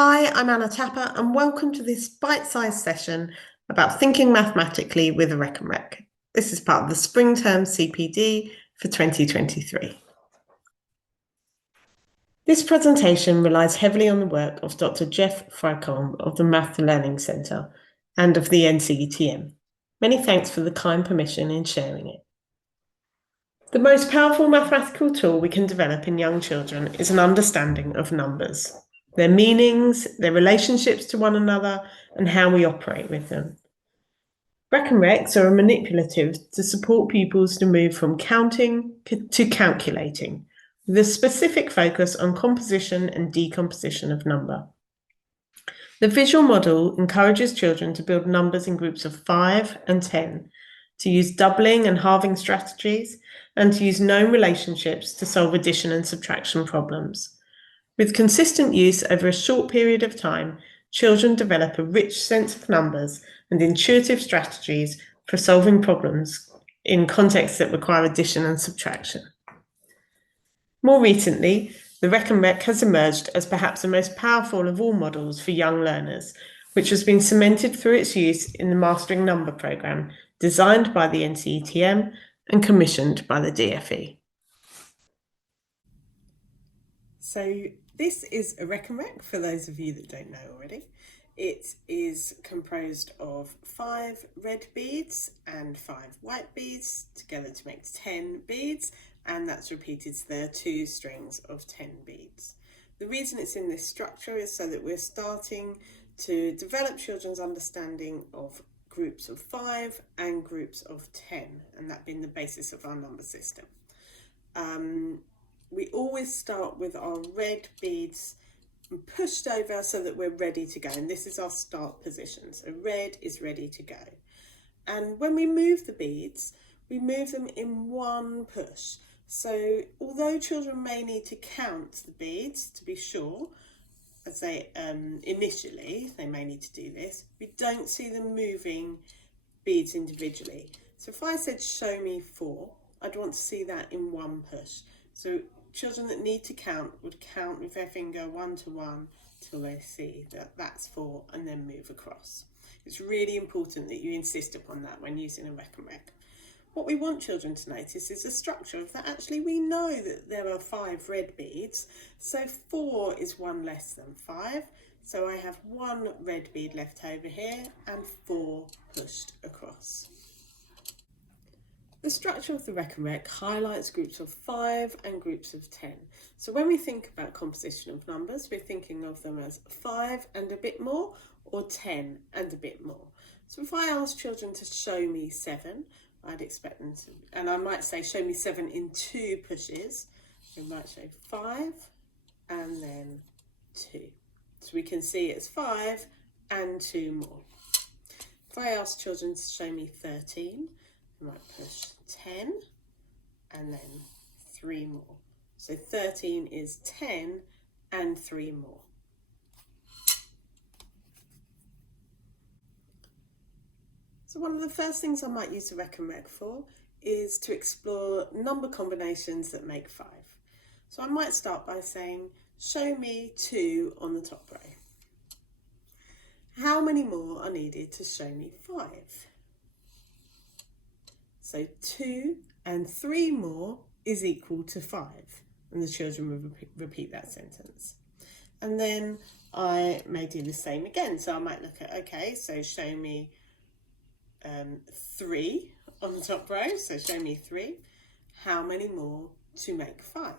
Hi, I'm Anna Tapper, and welcome to this bite-sized session about thinking mathematically with a Rekenrek. This is part of the spring term CPD for 2023. This presentation relies heavily on the work of Dr. Jeff Fricombe of the Math Learning Centre and of the NCETM. Many thanks for the kind permission in sharing it. The most powerful mathematical tool we can develop in young children is an understanding of numbers, their meanings, their relationships to one another, and how we operate with them. Rekenreks are manipulative to support pupils to move from counting to calculating, with a specific focus on composition and decomposition of number. The visual model encourages children to build numbers in groups of 5 and 10, to use doubling and halving strategies, and to use known relationships to solve addition and subtraction problems. With consistent use over a short period of time, children develop a rich sense of numbers and intuitive strategies for solving problems in contexts that require addition and subtraction. More recently, the Rekenrek has emerged as perhaps the most powerful of all models for young learners, which has been cemented through its use in the Mastering Number programme, designed by the NCETM and commissioned by the DFE. So this is a Rekenrek, for those of you that don't know already. It is composed of 5 red beads and 5 white beads, together to make 10 beads, and that's repeated, so there are 2 strings of 10 beads. The reason it's in this structure is so that we're starting to develop children's understanding of groups of 5 and groups of 10, and that being the basis of our number system. We always start with our red beads pushed over so that we're ready to go, and this is our start position. So red is ready to go. And when we move the beads, we move them in one push. So although children may need to count the beads to be sure, as they initially, they may need to do this, we don't see them moving beads individually. So if I said show me 4, I'd want to see that in one push. So children that need to count would count with their finger 1 to 1 till they see that that's 4 and then move across. It's really important that you insist upon that when using a Rekenrek. What we want children to notice is the structure of that. Actually, we know that there are 5 red beads, so 4 is 1 less than 5. So I have 1 red bead left over here and 4 pushed across. The structure of the Rekenrek highlights groups of 5 and groups of 10. So when we think about composition of numbers, we're thinking of them as 5 and a bit more, or 10 and a bit more. So if I ask children to show me 7, I'd expect them to, and I might say show me 7 in 2 pushes. We might show 5 and then 2. So we can see it's 5 and 2 more. If I ask children to show me 13, I might push 10 and then 3 more. So 13 is 10 and 3 more. So one of the first things I might use the Rekenrek for is to explore number combinations that make 5. So I might start by saying, show me 2 on the top row. How many more are needed to show me 5? So 2 and 3 more is equal to 5. And the children will repeat that sentence. And then I may do the same again. So I might look at, okay, so show me 3 on the top row. So show me 3. How many more to make 5?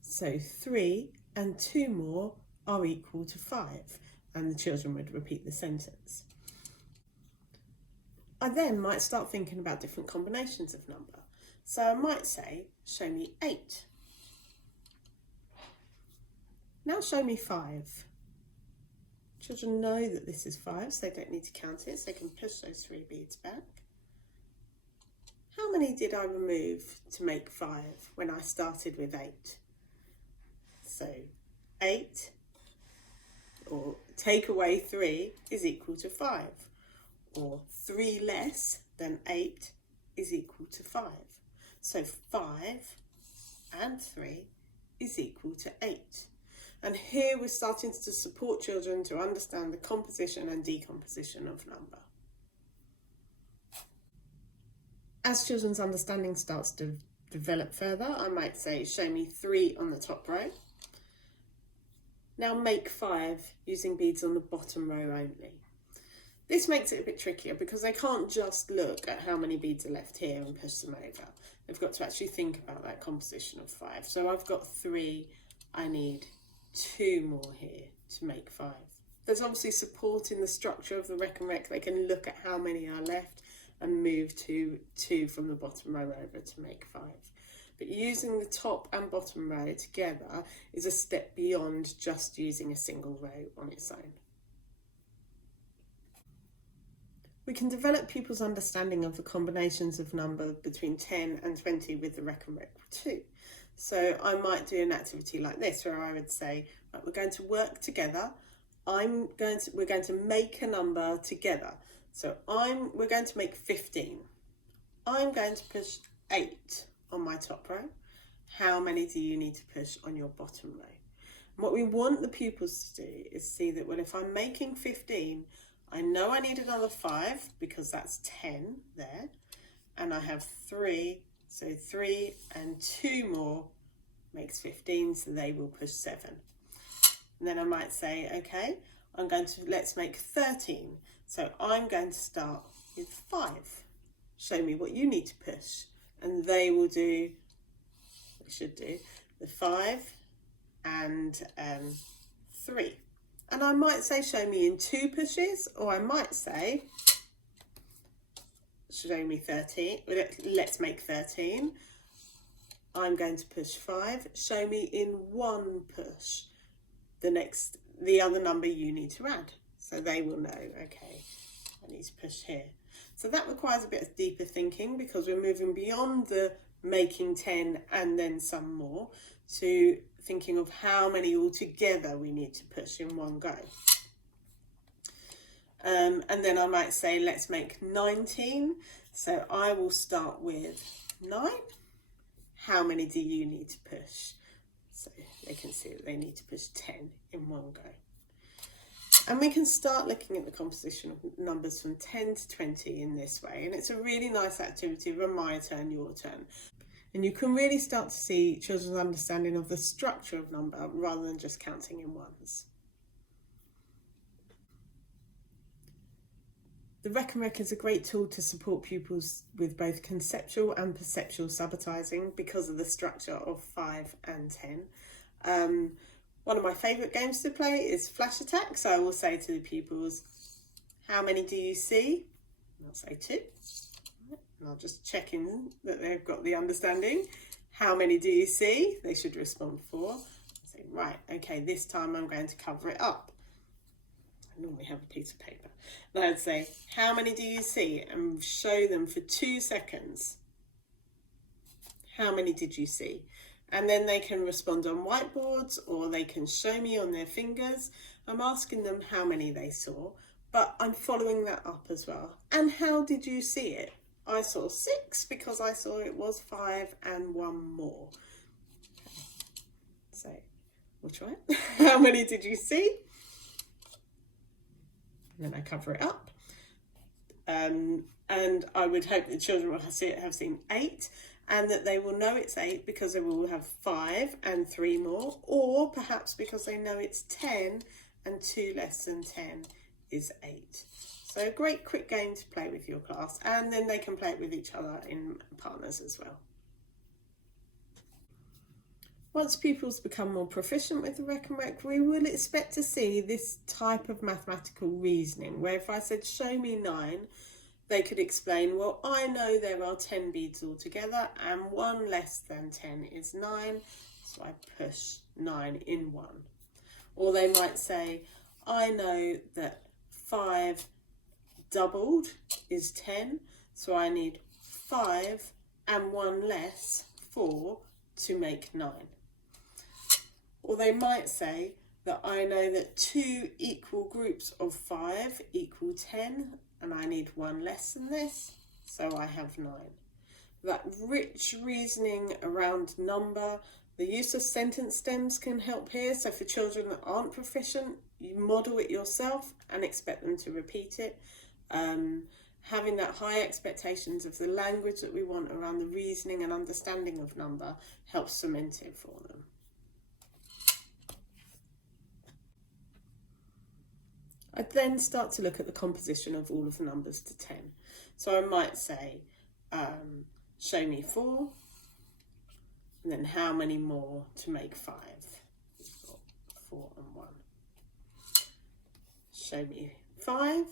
So 3 and 2 more are equal to 5. And the children would repeat the sentence. I then might start thinking about different combinations of number. So I might say, show me 8. Now show me 5. Children know that this is 5, so they don't need to count it, so they can push those 3 beads back. How many did I remove to make 5 when I started with 8? So 8, or take away 3, is equal to 5. Or 3 less than 8 is equal to 5. So 5 and 3 is equal to 8. And here we're starting to support children to understand the composition and decomposition of number. As children's understanding starts to develop further, I might say, show me 3 on the top row. Now make 5 using beads on the bottom row only. This makes it a bit trickier because they can't just look at how many beads are left here and push them over. They've got to actually think about that composition of 5. So I've got 3, I need 2 more here to make 5. There's obviously support in the structure of the Rekenrek. They can look at how many are left and move to 2 from the bottom row over to make 5. But using the top and bottom row together is a step beyond just using a single row on its own. We can develop pupils' understanding of the combinations of number between 10 and 20 with the Rekenrek too. So I might do an activity like this where I would say, right, we're going to work together. We're going to make a number together. So we're going to make 15. I'm going to push 8 on my top row. How many do you need to push on your bottom row? And what we want the pupils to do is see that, well, if I'm making 15, I know I need another 5 because that's 10 there. And I have 3, so 3 and 2 more makes 15, so they will push 7. And then I might say, okay, let's make 13. So I'm going to start with 5. Show me what you need to push. And they should do the 5 and 3. And I might say, show me in 2 pushes, or I might say, show me 13. Let's make 13. I'm going to push 5. Show me in 1 push the other number you need to add. So they will know, okay, I need to push here. So that requires a bit of deeper thinking because we're moving beyond the making 10 and then some more to thinking of how many altogether we need to push in one go. And then I might say, let's make 19. So I will start with 9. How many do you need to push? So they can see that they need to push 10 in one go. And we can start looking at the composition of numbers from 10 to 20 in this way. And it's a really nice activity of a my turn, your turn. And you can really start to see children's understanding of the structure of number rather than just counting in ones. The Rekenrek is a great tool to support pupils with both conceptual and perceptual sabotaging because of the structure of 5 and 10. One of my favourite games to play is Flash Attack. So I will say to the pupils, how many do you see? And I'll say 2. And I'll just check in that they've got the understanding. How many do you see? They should respond 4. I'll say, right, okay, this time I'm going to cover it up. I normally have a piece of paper. And I'd say, how many do you see? And show them for 2 seconds. How many did you see? And then they can respond on whiteboards or they can show me on their fingers. I'm asking them how many they saw, but I'm following that up as well. And how did you see it? I saw 6 because I saw it was 5 and 1 more. So we'll try it. How many did you see? And then I cover it up. And I would hope the children will have seen 8. And that they will know it's 8 because they will have 5 and 3 more, or perhaps because they know it's 10 and 2 less than 10 is 8. So a great quick game to play with your class, and then they can play it with each other in partners as well. Once pupils become more proficient with the Rekenrek, we will expect to see this type of mathematical reasoning, where if I said, show me 9, they could explain, well, I know there are 10 beads altogether and 1 less than 10 is 9, so I push 9 in 1. Or they might say, I know that 5 doubled is 10, so I need 5 and 1 less, 4, to make 9. Or they might say that I know that 2 equal groups of 5 equal 10, and I need 1 less than this, so I have 9. That rich reasoning around number, The use of sentence stems can help here. So for children that aren't proficient, you model it yourself and expect them to repeat it. Having that high expectations of the language that we want around the reasoning and understanding of number helps cement it for them. I then start to look at the composition of all of the numbers to 10. So I might say, show me 4, and then how many more to make 5? We've got 4 and 1. Show me 5,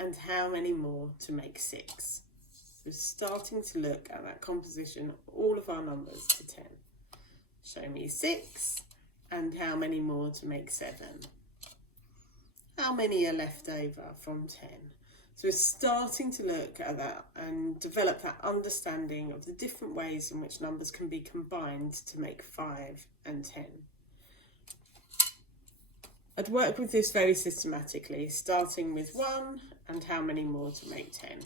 and how many more to make 6? We're starting to look at that composition of all of our numbers to 10. Show me 6, and how many more to make 7? How many are left over from 10? So we're starting to look at that and develop that understanding of the different ways in which numbers can be combined to make 5 and 10. I'd work with this very systematically, starting with 1 and how many more to make 10.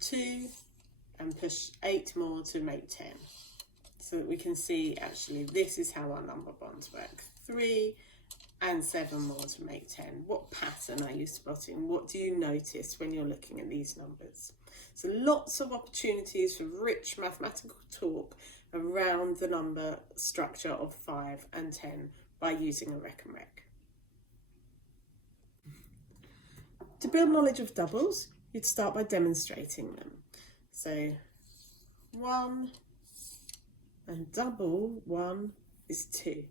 2 and push 8 more to make 10. So that we can see actually this is how our number bonds work. 3 and 7 more to make 10. What pattern are you spotting? What do you notice when you're looking at these numbers? So lots of opportunities for rich mathematical talk around the number structure of 5 and 10 by using a Rekenrek. To build knowledge of doubles, you'd start by demonstrating them. So 1 and double 1 is 2.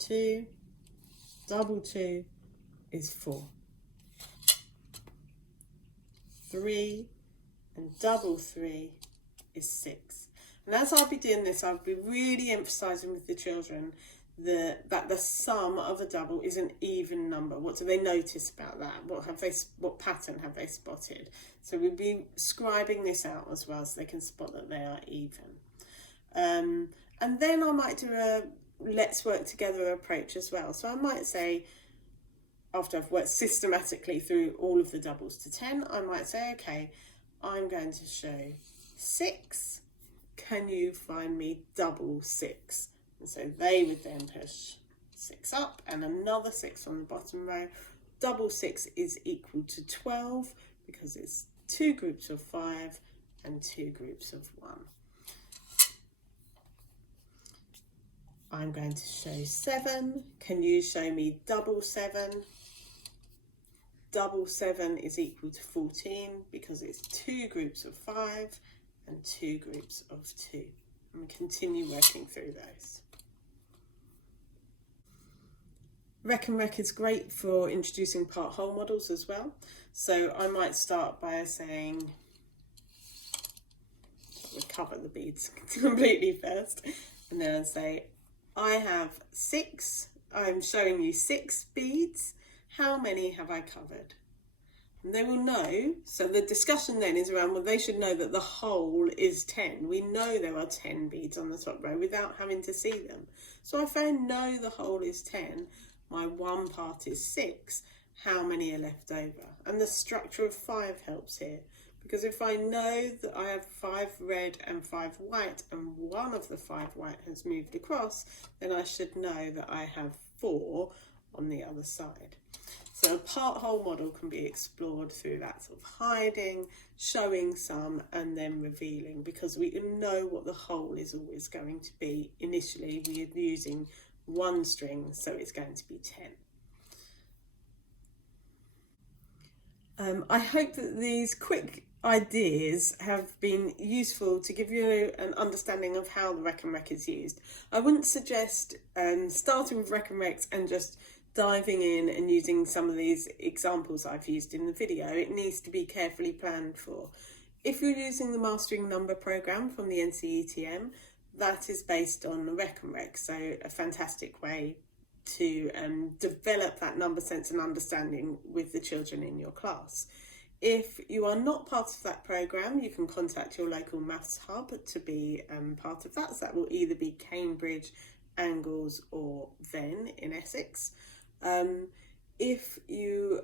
2 double 2 is 4. 3 and double 3 is 6. And as I'll be doing this, I'll be really emphasising with the children that the sum of a double is an even number. What do they notice about that? What pattern have they spotted? So we'll be scribing this out as well so they can spot that they are even. And then I might do a let's work together approach as well. So I might say, after I've worked systematically through all of the doubles to 10, I might say, okay, I'm going to show 6. Can you find me double 6? And so they would then push 6 up and another 6 on the bottom row. Double 6 is equal to 12 because it's 2 groups of 5 and 2 groups of 1. I'm going to show 7. Can you show me double 7? Double 7 is equal to 14 because it's 2 groups of 5 and 2 groups of 2. And we continue working through those. Rekenrek is great for introducing part-whole models as well. So I might start by saying, recover the beads completely first, and then I'd say, I have 6, I'm showing you 6 beads, how many have I covered? And they will know, so the discussion then is around, well, they should know that the whole is 10. We know there are 10 beads on the top row without having to see them. So if I know the whole is 10, my one part is 6, how many are left over? And the structure of 5 helps here. Because if I know that I have 5 red and 5 white and one of the 5 white has moved across, then I should know that I have 4 on the other side. So a part-whole model can be explored through that sort of hiding, showing some and then revealing, because we know what the whole is always going to be. Initially we are using one string, so it's going to be 10. I hope that these quick ideas have been useful to give you an understanding of how the Rekenrek is used. I wouldn't suggest starting with Rekenreks and just diving in and using some of these examples I've used in the video. It needs to be carefully planned for. If you're using the Mastering Number programme from the NCETM, that is based on the Rekenrek, so a fantastic way to develop that number sense and understanding with the children in your class. If you are not part of that programme, you can contact your local maths hub to be part of that. So that will either be Cambridge, Angles or Venn in Essex. If you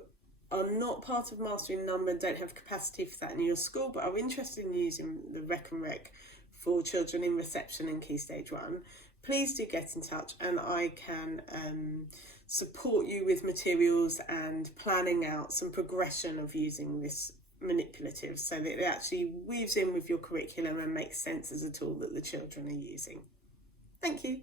are not part of Mastering Number and don't have capacity for that in your school, but are interested in using the Rekenrek for children in reception and Key Stage 1, please do get in touch, and I can support you with materials and planning out some progression of using this manipulative so that it actually weaves in with your curriculum and makes sense as a tool that the children are using. Thank you.